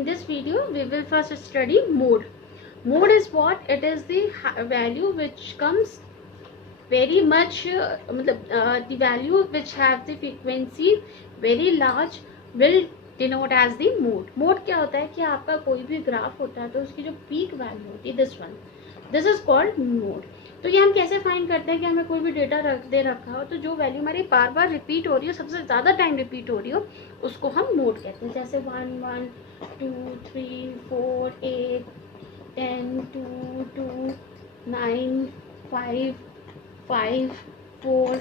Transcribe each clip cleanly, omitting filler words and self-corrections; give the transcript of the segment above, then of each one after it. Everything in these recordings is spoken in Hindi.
in this video we will first study mode. Mode is what? It is the value which comes very much the value which have the frequency very large will denote as the mode. Mode क्या होता है कि आपका कोई भी ग्राफ होता है तो उसकी जो पीक वैल्यू होती है दिस इज कॉल्ड मोड. तो ये हम कैसे फाइंड करते हैं कि हमें कोई भी डेटा दे रखा हो तो जो वैल्यू हमारी बार बार रिपीट हो रही हो, सबसे ज़्यादा टाइम रिपीट हो रही हो, उसको हम मोड कहते हैं. जैसे 1 1 2 3 4 8 10 2 2 9 5 5 4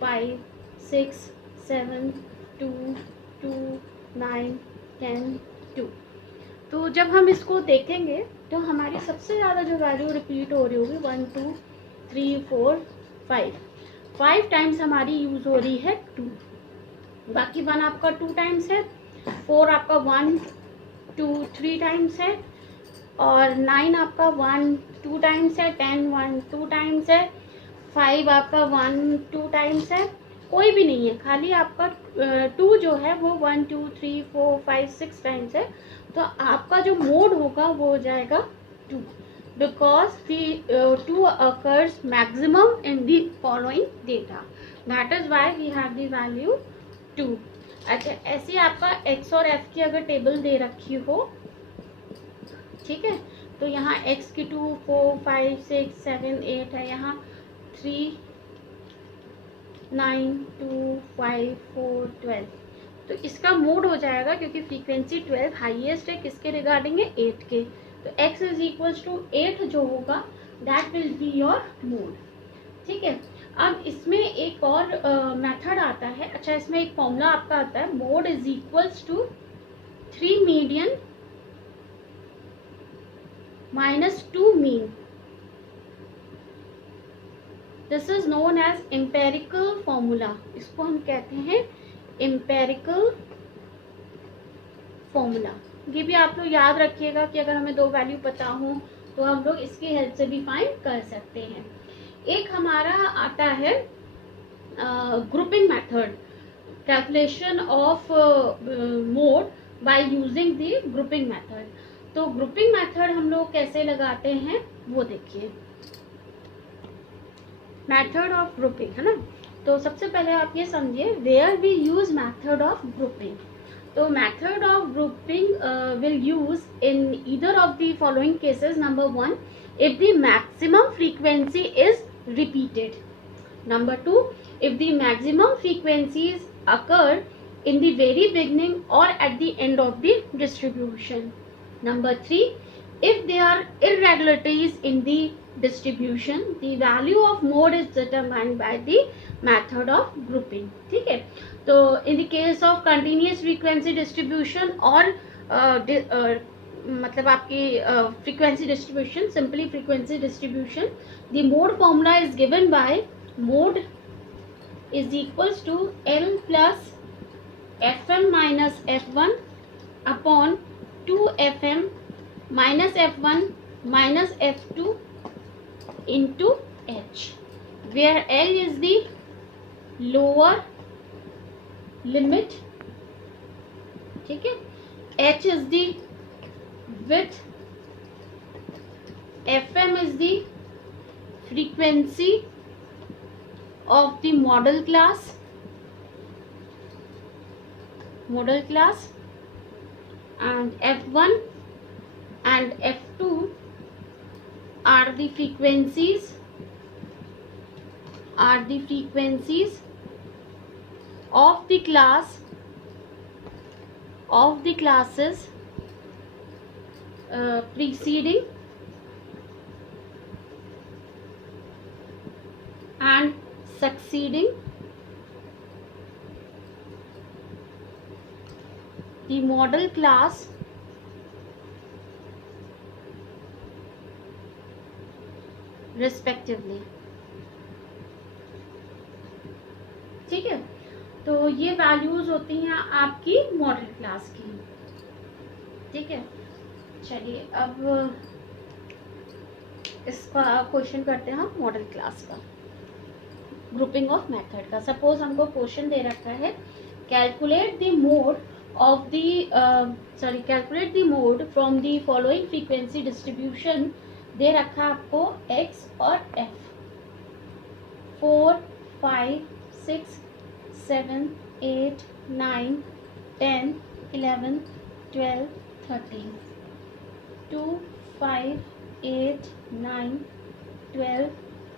5 6 7 2 2 9 10 2. तो जब हम इसको देखेंगे तो हमारी सबसे ज़्यादा जो वैल्यू रिपीट हो रही होगी 1 2 3 4 5 टाइम्स हमारी यूज़ हो रही है 2. बाकी 1 आपका 2 टाइम्स है, 4 आपका 1 2 3 टाइम्स है, और 9 आपका 1 2 टाइम्स है, 10 1 2 टाइम्स है, 5 आपका 1 2 टाइम्स है. कोई भी नहीं है, खाली आपका 2 जो है वो 1 2 3 4 5 6 टाइम्स है. तो आपका जो मोड होगा वो हो जाएगा 2, because the 2 occurs maximum in the following data. That is why we have the value 2. अच्छा, ऐसे आपका x और f की अगर टेबल दे रखी हो, ठीक है, तो यहाँ x की 2 4 5 6 7 8 है, यहाँ 3 9 2 5 4 12. तो इसका मोड हो जाएगा क्योंकि फ्रीक्वेंसी 12 हाईएस्ट है किसके रिगार्डिंग है, 8 के. तो x इज इक्वल्स टू 8 जो होगा that will be your mode. ठीक है. अब इसमें एक और मेथड आता है. अच्छा, इसमें एक फॉर्मूला आपका आता है, mode is equals to 3 median minus 2 mean. This is known as empirical formula. इसको हम कहते हैं एम्पेरिकल फॉर्मूला. ये भी आप लोग याद रखिएगा कि अगर हमें 2 वैल्यू पता हो तो हम लोग इसकी हेल्प से भी फाइंड कर सकते हैं. एक हमारा आता है grouping method, calculation of mode by using the grouping method. तो ग्रुपिंग मेथड हम लोग कैसे लगाते हैं वो देखिए. मेथड ऑफ ग्रुपिंग है ना. तो सबसे पहले आप ये समझिए where we use method of grouping. तो method of grouping will use in either of the following cases. Number 1, if the maximum frequency is repeated. Number 2, if the maximum frequencies occur in the very beginning or at the end of the distribution. Number 3, if there are irregularities in the distribution, the value of mode is determined by the method of grouping. ठीक है. तो in the case of continuous frequency distribution और मतलब आपकी frequency distribution, simply frequency distribution, the mode formula is given by mode is equals to L plus Fm minus F1 upon 2 Fm minus F1 minus F2 into H, where L is the lower limit, ठीक है, H is the width, Fm is the frequency of the model class, and F1 and F2 are the frequencies of the classes preceding and succeeding the model class respectively. ठीक है. तो ये वैल्यूज होती हैं आपकी मॉडल क्लास की. ठीक है. चलिए अब इसका क्वेश्चन करते हैं हम मॉडल क्लास का, ग्रुपिंग ऑफ मेथड का. सपोज हमको क्वेश्चन दे रखा है, calculate the mode of the calculate the mode from the following frequency distribution, दे रखा है आपको x और f, 4 5 6 7 8 9 10 11 12 13, 2 5 8 9 12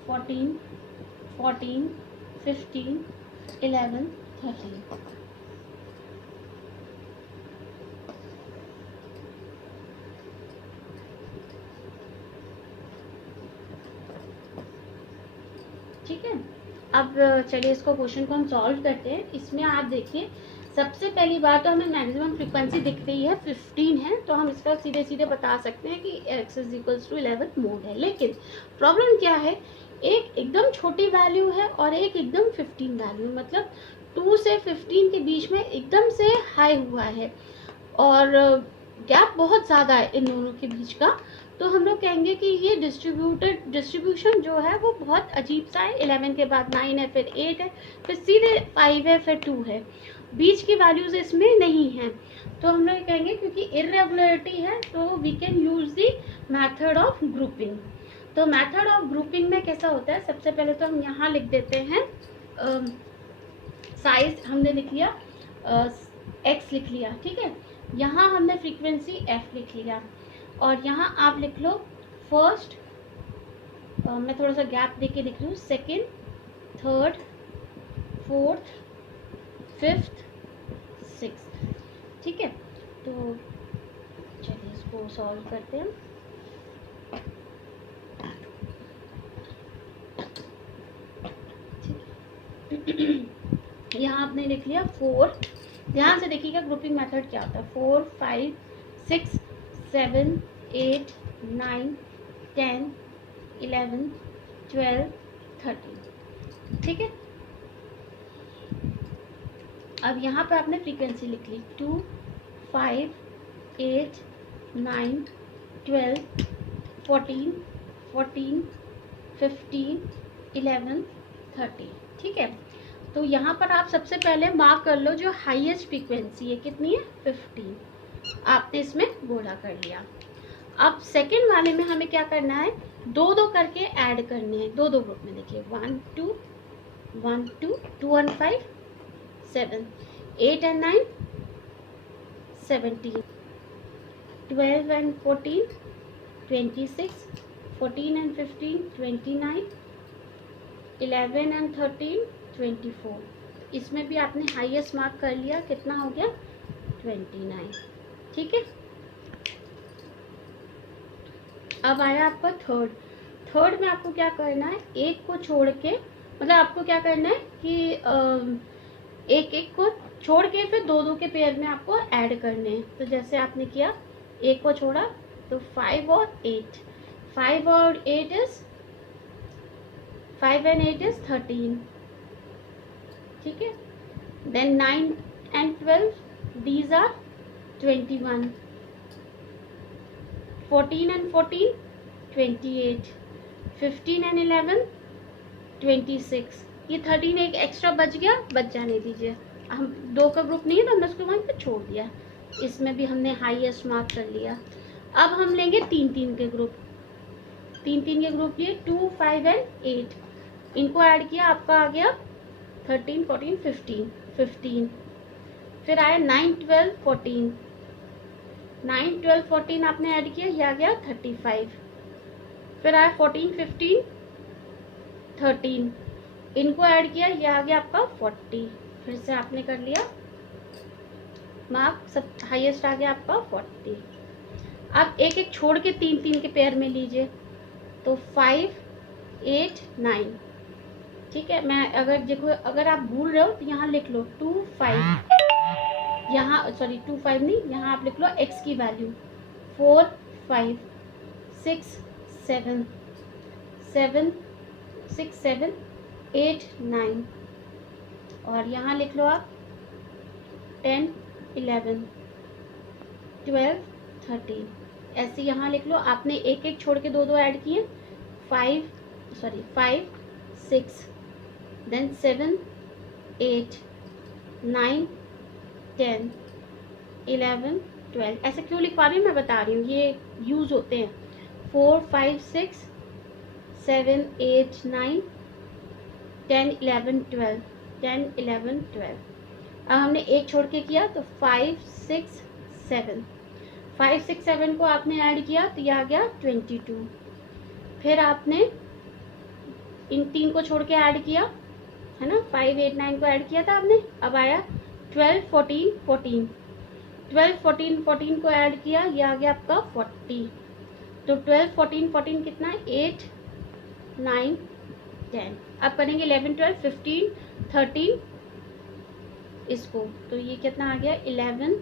14 14 15 11 13। ठीक है, अब चलिए इसको क्वेश्चन को हम सॉल्व करते हैं। इसमें आप देखिए, सबसे पहली बात तो हमें मैक्सिमम फ्रीक्वेंसी दिख रही है 15 है, तो हम इसका सीधे सीधे बता सकते हैं कि x is equals to 11 mode है। लेकिन प्रॉब्लम क्या है, एक एकदम छोटी वैल्यू है और एक एकदम 15 वैल्यू, मतलब 2 से 15 के बीच में एकदम से हाई हुआ है और गैप बहुत ज़्यादा है इन दोनों के बीच का। तो हम लोग कहेंगे कि ये डिस्ट्रीब्यूशन जो है वो बहुत अजीब सा है। 11 के बाद 9 है, फिर 8 है, फिर सीधे 5 है, फिर 2 है, बीच की वैल्यूज इसमें नहीं है। तो हम लोग कहेंगे क्योंकि इरेगुलरिटी है तो we can use the method of grouping. तो मेथड ऑफ ग्रुपिंग में कैसा होता है, सबसे पहले तो हम यहाँ लिख देते हैं साइज हमने लिख लिया, x लिख लिया, ठीक है। यहाँ हमने फ्रीक्वेंसी f लिख लिया और यहाँ आप लिख लो फर्स्ट, मैं थोड़ा सा गैप दे के लिख रही हूँ, second, third, fourth, fifth, sixth, ठीक है। तो चलिए इसको सॉल्व करते हैं। यहाँ आपने लिख लिया 4, ध्यान से देखिएगा ग्रुपिंग मेथड क्या होता है, 4 5 6 7 8 9 10 11 12 13, ठीक है। अब यहाँ पे आपने फ्रीक्वेंसी लिख ली 2 5 8 9 12 14 14 15 11 13, ठीक है। तो यहाँ पर आप सबसे पहले मार्क कर लो जो हाईएस्ट फ्रीक्वेंसी है, कितनी है 15, आपने इसमें गोला कर लिया। अब सेकंड वाले में हमें क्या करना है, दो दो करके ऐड करने हैं, दो दो ग्रुप में। देखिए 1 2 1 2 2 and 5 7 8 and 9 17 12 and 14 26 14 and 15 29 11 and 13 24, इसमें भी आपने हाईएस्ट मार्क कर लिया, कितना हो गया 29, ठीक है। अब आया आपका थर्ड में आपको क्या करना है, एक को छोड़ के, मतलब आपको क्या करना है कि एक एक को छोड़ के फिर दो दो के पेयर में आपको ऐड करने हैं। तो जैसे आपने किया, एक को छोड़ा तो 5 और 8, 5 और 8 इज 5 and 8 is 13, ठीक है। Then 9 and 12 these are 21, 14 and 14 28, 15 and 11 26, ये 13 एक एक्स्ट्रा बच गया, बच जाने दीजिए, हम दो का ग्रुप नहीं है तो हमने उसको वहीं पे छोड़ दिया, इसमें भी हमने हाईएस्ट मार्क कर लिया। अब हम लेंगे 3-3 के ग्रुप, 3-3 के ग्रुप लिए 2 5 and 8, इनको ऐड किया, आपका आ गया 13 14 15, फिर आया 9 12 14, 9 12 14 आपने ऐड किया, ये आ गया 35, फिर आया 14 15 13, इनको ऐड किया, ये आ गया आपका 40, फिर से आपने कर लिया मार्क, सब हाईएस्ट आ गया आपका 40। अब एक एक छोड़ के 3-3 के पेयर में लीजिए, तो 5 8 9, ठीक है। मैं अगर देखो, अगर आप भूल रहे हो तो यहाँ लिख लो 2 5, यहाँ सॉरी 2 5 नहीं, यहाँ आप लिख लो x की वैल्यू 4 5 6 7 7 6 7 8 9, और यहाँ लिख लो आप 10 11 12 13, ऐसे यहाँ लिख लो। आपने एक एक छोड़ के दो दो ऐड किए, 5 6 then 7 8 9 10 11 12। ऐसे क्यों लिखवा रही हूँ मैं बता रही हूँ, ये यूज़ होते हैं। 4 5 6 7 8 9 10 11 12 10 11 12। अब हमने एक छोड़ के किया तो 5 6 7, 5 6 7 को आपने ऐड किया तो ये आ गया 22। फिर आपने इन 3 को छोड़ के ऐड किया है ना, 5 8 9 को ऐड किया था आपने, अब आया 12 14 14, 12 14 14 को ऐड किया, ये आ गया आपका 40। तो 12 14 14 कितना है, 8 9 10। अब करेंगे 11 12 15 13 इसको, तो ये कितना आ गया 11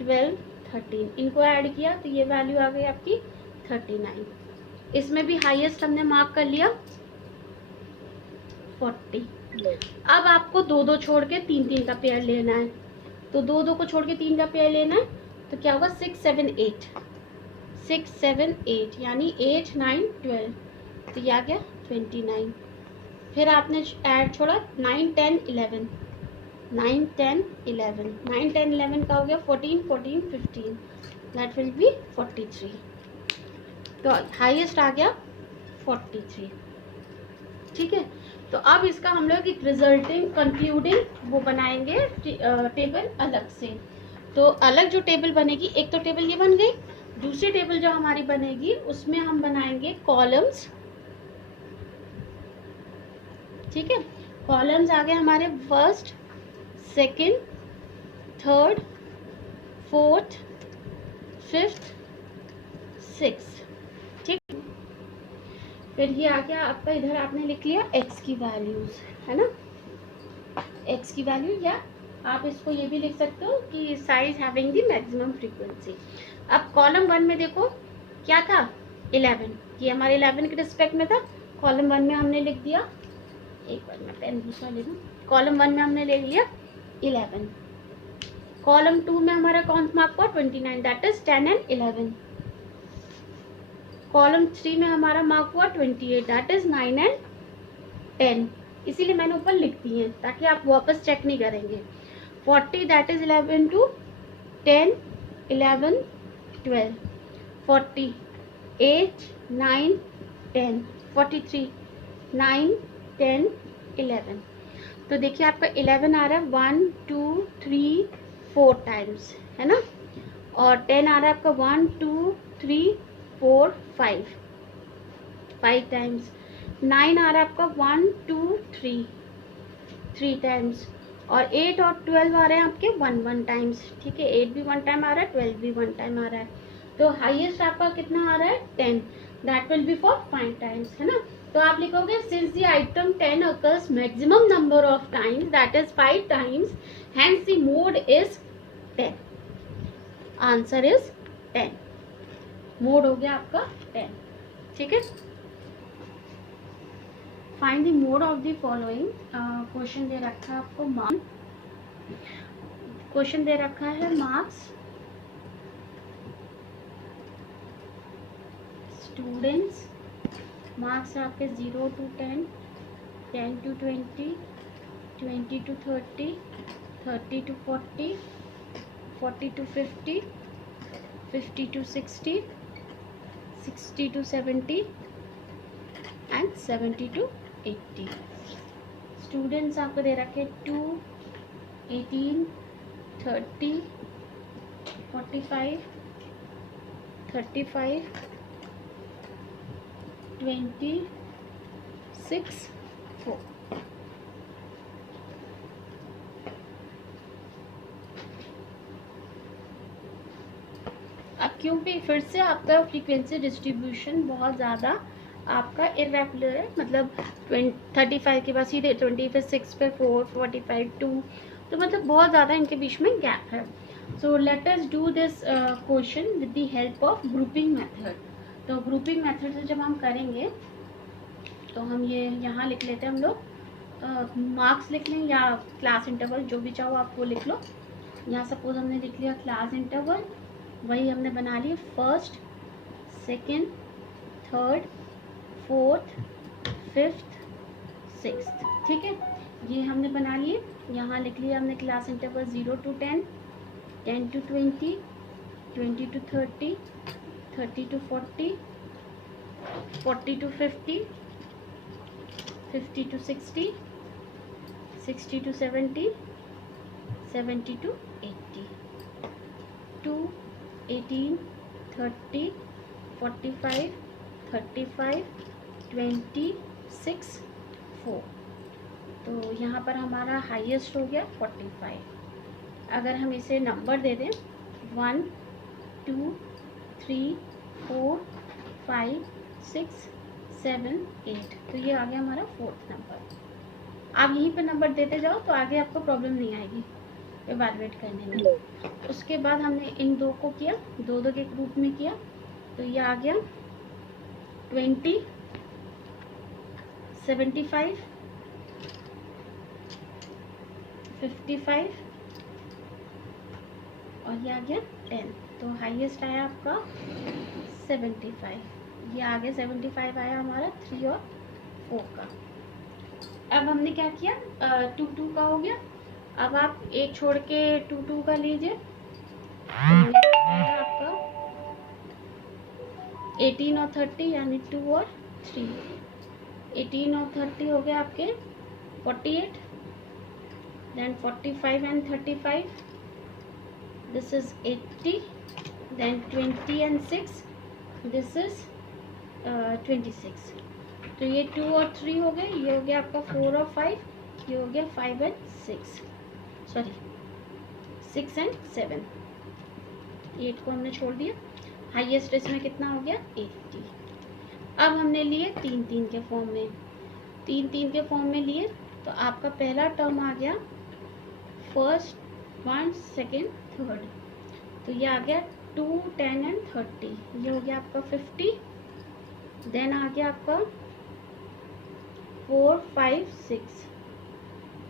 12 13। इनको ऐड किया तो ये वैल्यू आ गई आपकी 39। इसमें भी हाईएस्ट हमने मार्क कर लिया 40। अब आपको दो दो छोड़ के तीन तीन का पेयर लेना है, तो दो दो को छोड़ के तीन का पेयर लेना है, तो क्या होगा 6 7 8, 6 7 8 यानी 8 9 12, तो ये आ गया 29। फिर आपने ऐड छोड़ा 9 10 11, 9 10 11, 9 10 11 का हो गया 14 14 15, दैट विल बी 43। तो हाईएस्ट आ गया 43। ठीक है, तो अब इसका हम लोग एक रिजल्टिंग कंक्लूडिंग वो बनाएंगे टेबल अलग से। तो अलग जो टेबल बनेगी, एक तो टेबल ये बन गई, दूसरी टेबल जो हमारी बनेगी उसमें हम बनाएंगे कॉलम्स। ठीक है, कॉलम्स आ गए हमारे first second third fourth fifth six. ठीक, फिर ये आ गया आपका, इधर आपने लिख लिया x की वैल्यूज, है ना, x की वैल्यू, या आप इसको ये भी लिख सकते हो कि size having the maximum frequency. अब कॉलम 1 में देखो क्या था 11, ये हमारे 11 के रिस्पेक्ट में था। कॉलम 1 में हमने लिख दिया, एक बार मैं पेन दूसरा ले लूँ, कॉलम 1 में हमने ले लिया 11। कॉलम 2 में हमारा कौन सा मार्क हुआ 29, दैट इज 10 एंड 11। कॉलम 3 में हमारा मार्क हुआ 28, दैट इज 9 एंड 10। इसीलिए मैंने ऊपर लिख दी है ताकि आप वापस चेक नहीं करेंगे। 40 दैट इज 11 to 10 11 12, 40 8 9 10, 43 9 10 11। तो देखिए आपका 11 आ रहा है 1 2 3 4 टाइम्स, है ना, और 10 आ रहा है आपका 1 2 3 4 5 टाइम्स। 9 आ रहा है आपका 1 2 3 टाइम्स, और 8 और 12 आ रहे हैं आपके 1 1 टाइम्स। ठीक है, 8 भी 1 टाइम आ रहा है, 12 भी 1 टाइम आ रहा है। तो हाईएस्ट आपका कितना आ रहा है 10, that will be for 5 times, है ना। तो आप लिखोगे since the item 10 occurs maximum number of times that is 5 times, hence the mode is 10। Answer is 10, mode हो गया आपका 10। ठीक है, find the mode of the following. Question दे रखा है आपको क्वेश्चन दे रखा है मार्क्स स्टूडेंट्स, मार्क्स आपके 0 to 10, 10 to 20, 20 to 30, 30 to 40, 40 to 50, 50 to 60, 60 to 70 and 70 to 80। Students आपको दे रखे 2 18 30 45 35 26 4। अब क्योंकि फिर से आपका फ्रीक्वेंसी डिस्ट्रीब्यूशन बहुत ज़्यादा आपका इरेगुलर है, मतलब 35 के बाद सीधे 20 पे 6 पे 4 45 2, तो मतलब बहुत ज़्यादा इनके बीच में गैप है। So let us do this question with the help of grouping method. तो ग्रुपिंग मेथड से जब हम करेंगे तो हम ये यहाँ लिख लेते हैं हम लोग, मार्क्स लिख लें या क्लास इंटरवल, जो भी चाहो आप वो लिख लो। यहाँ सपोज हमने लिख लिया क्लास इंटरवल, वही हमने बना लिया first second third fourth fifth sixth. ठीक है, ये हमने बना लिए। यहाँ लिख लिया हमने class interval 0 to 10, 10 to 20, 20 to 30, 30 to 40, 40 to 50, 50 to 60, 60 to 70, 70 to 80, 2, 18, 30, 45, 35, 26, 4। तो यहाँ पर हमारा हाईएस्ट हो गया 45। अगर हम इसे नंबर दे दें 1, 2, 3, 4, 5, 6, 7, 8, तो ये आ गया हमारा 4th नंबर। आप यहीं पर नंबर देते जाओ तो आगे आपको प्रॉब्लम नहीं आएगी इवैल्यूएट करने में। उसके बाद हमने इन दो को किया, दो दो के ग्रुप में किया, तो ये आ गया 20, 75, 55 और ये आ गया 10। तो हाईएस्ट आया आपका 75, ये आगे 75 आया हमारा 3 और 4 का। अब हमने क्या किया, 2 2 का हो गया। अब आप एक छोड़ के 2 2 का लीजिए, तो आपका 18 और 30 यानी 2 और 3, 18 और 30 हो गए आपके 48, then 45 and 35, this is 80, then 20 and 6, this is 26। तो ये 2 और 3 हो गए, ये हो गया आपका 4 और 5, ये हो गया 5 and 6, सॉरी 6 and 7। 8 को हमने छोड़ दिया। हाईएस्ट इसमें कितना हो गया 80। अब हमने लिए 3 3 के फॉर्म में, 3 3 के फॉर्म में लिए, तो आपका पहला टर्म आ गया फर्स्ट, 1, सेकेंड, थर्ड, तो ये आ गया 2, 10 एंड 30, ये हो गया आपका 50। देन आ गया आपका 4 5 6,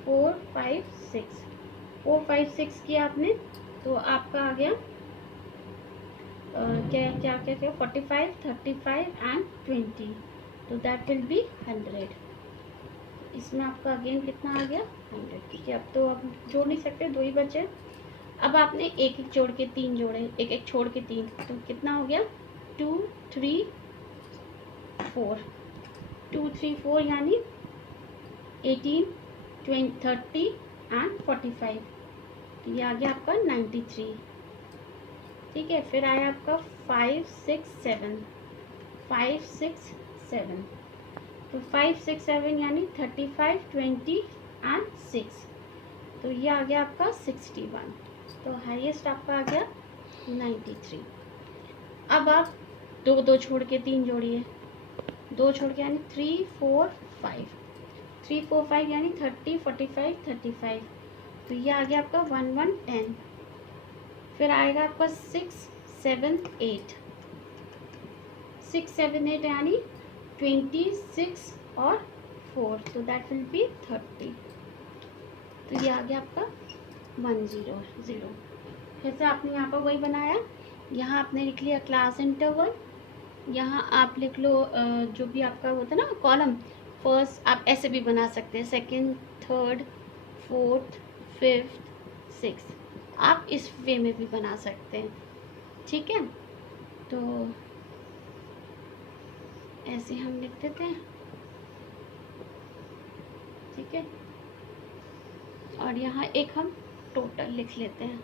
4 5 6, 4 5 6 किया आपने, तो आपका आ गया क्या क्या क्या क्या 45, 35 एंड 20, तो दैट विल बी 100। इसमें आपका अगेन कितना आ गया 100। ठीक है, अब तो आप जोड़ नहीं सकते, 2 ही बचे। अब आपने एक एक जोड़ के 3 जोड़े, एक एक छोड़ के 3, तो कितना हो गया 2 3 4, 2 3 4 यानी 18 20 30 एंड 45, तो ये आ गया आपका 93। ठीक है, फिर आया आपका 5 6 7, 5 6 7, तो 5 6 7 यानी 35 20 एंड 6, तो ये आ गया आपका 61। तो हाईएस्ट आपका आ गया 93। अब आप 2 2 छोड़ के 3 जोड़िए, 2 छोड़ के यानी 3 4 5, 3 4 5 यानी 30 45 35, तो ये आ गया आपका 1 1 10। फिर आएगा आपका 6 7 8, 6 7 8 यानी 26 और 4, तो दैट विल बी 30। तो ये आ गया आपका 1 0 0। फिर से आपने यहाँ पर वही बनाया, यहाँ आपने लिख लिया क्लास इंटरवल, यहाँ आप लिख लो जो भी आपका होता है ना कॉलम, फर्स्ट आप ऐसे भी बना सकते हैं, second, third, fourth, fifth, sixth, आप इस वे में भी बना सकते हैं। ठीक है, तो ऐसे हम लिख देते हैं। ठीक है, और यहाँ एक हम टोटल लिख लेते हैं,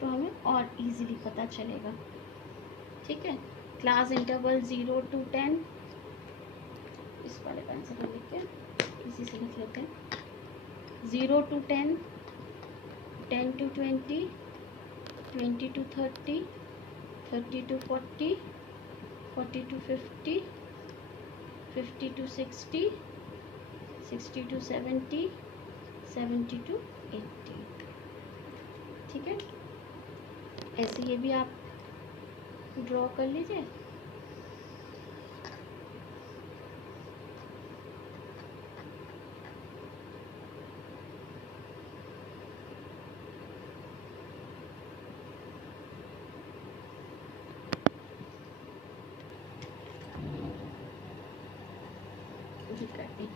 तो हमें और इजीली पता चलेगा। ठीक है, क्लास इंटरवल 0 to 10, इस वाले पेंसिल में लिख के इसी से लिख लेते हैं। 0 to 10, 10 to 20, 20 to 30, 30 to 40, 40 to 50, 50 to 60, 60 to 70, 70 to 80। ठीक है, ऐसे ये भी आप ड्रॉ कर लीजिए।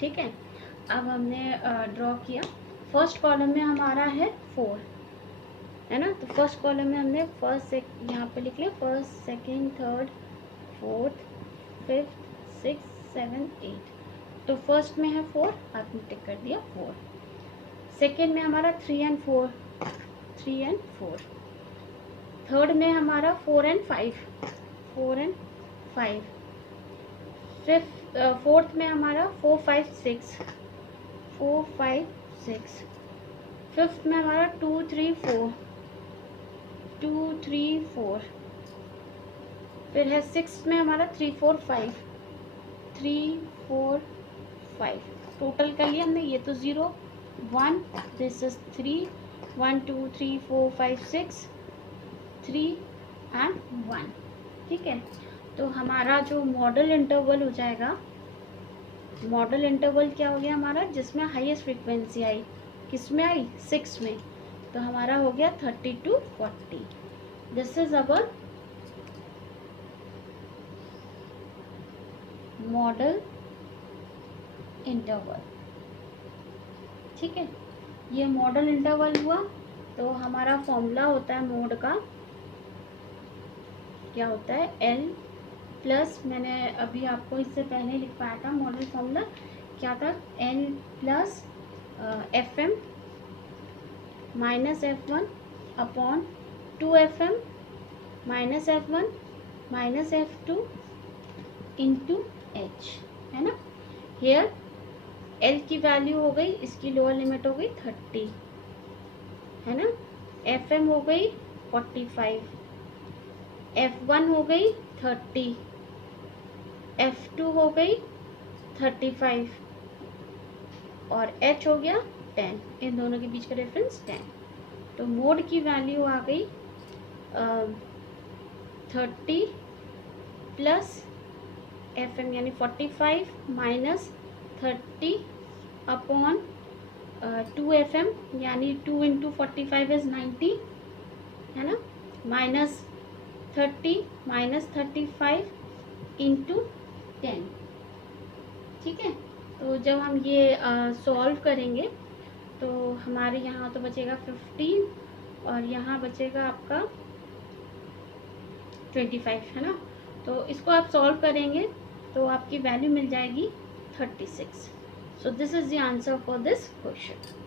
ठीक है, अब हमने ड्रॉ किया। फर्स्ट कॉलम में हमारा है 4, है ना। तो फर्स्ट कॉलम में हमने यहाँ पे लिख लिया first, second, third, fourth, fifth, six, seven, eight. तो फर्स्ट में है 4, आपने टिक कर दिया 4। सेकेंड में हमारा 3 एंड 4, 3 एंड 4। थर्ड में हमारा 4 एंड 5, 4 एंड 5। फोर्थ में हमारा 4, 5, 6, 4, 5, 6। फिफ्थ में हमारा 2, 3, 4, 2, 3, 4। फिर है सिक्स में हमारा 3, 4, 5, 3, 4, 5। टोटल कर लिया हमने, ये तो 0, 1, दिस इज 3, 1, 2, 3, 4, 5, 6, 3 एंड 1। ठीक है, तो हमारा जो मॉडल इंटरवल हो जाएगा, मॉडल इंटरवल क्या हो गया हमारा, जिसमें हाईएस्ट फ्रीक्वेंसी आई, किस में आई, 6 में। तो हमारा हो गया 30 to 40। This is our model interval. ठीक है, ये मॉडल इंटरवल हुआ। तो हमारा फॉर्मूला होता है मोड का, क्या होता है, एल प्लस, मैंने अभी आपको इससे पहले लिखवाया था मॉडल फॉर्मूला, क्या था, L plus F M minus F1 upon 2FM minus F1 minus F2 into H, है ना। हेयर L की वैल्यू हो गई, इसकी लोअर लिमिट हो गई 30, है ना। FM हो गई 45, F1 हो गई 30, F2 हो गई 35 और H हो गया 10। इन दोनों के बीच का डिफरेंस 10। तो मोड की वैल्यू आ गई 30 प्लस FM यानी 45 माइनस 30 अपॉन 2FM यानी 2 इंटू 45 इज 90, है ना, माइनस 30 माइनस 35 इंटू 10। ठीक है, तो जब हम ये सॉल्व करेंगे तो हमारे यहाँ तो बचेगा 15 और यहाँ बचेगा आपका 25, है ना। तो इसको आप सॉल्व करेंगे तो आपकी वैल्यू मिल जाएगी 36। So this is the answer for this question.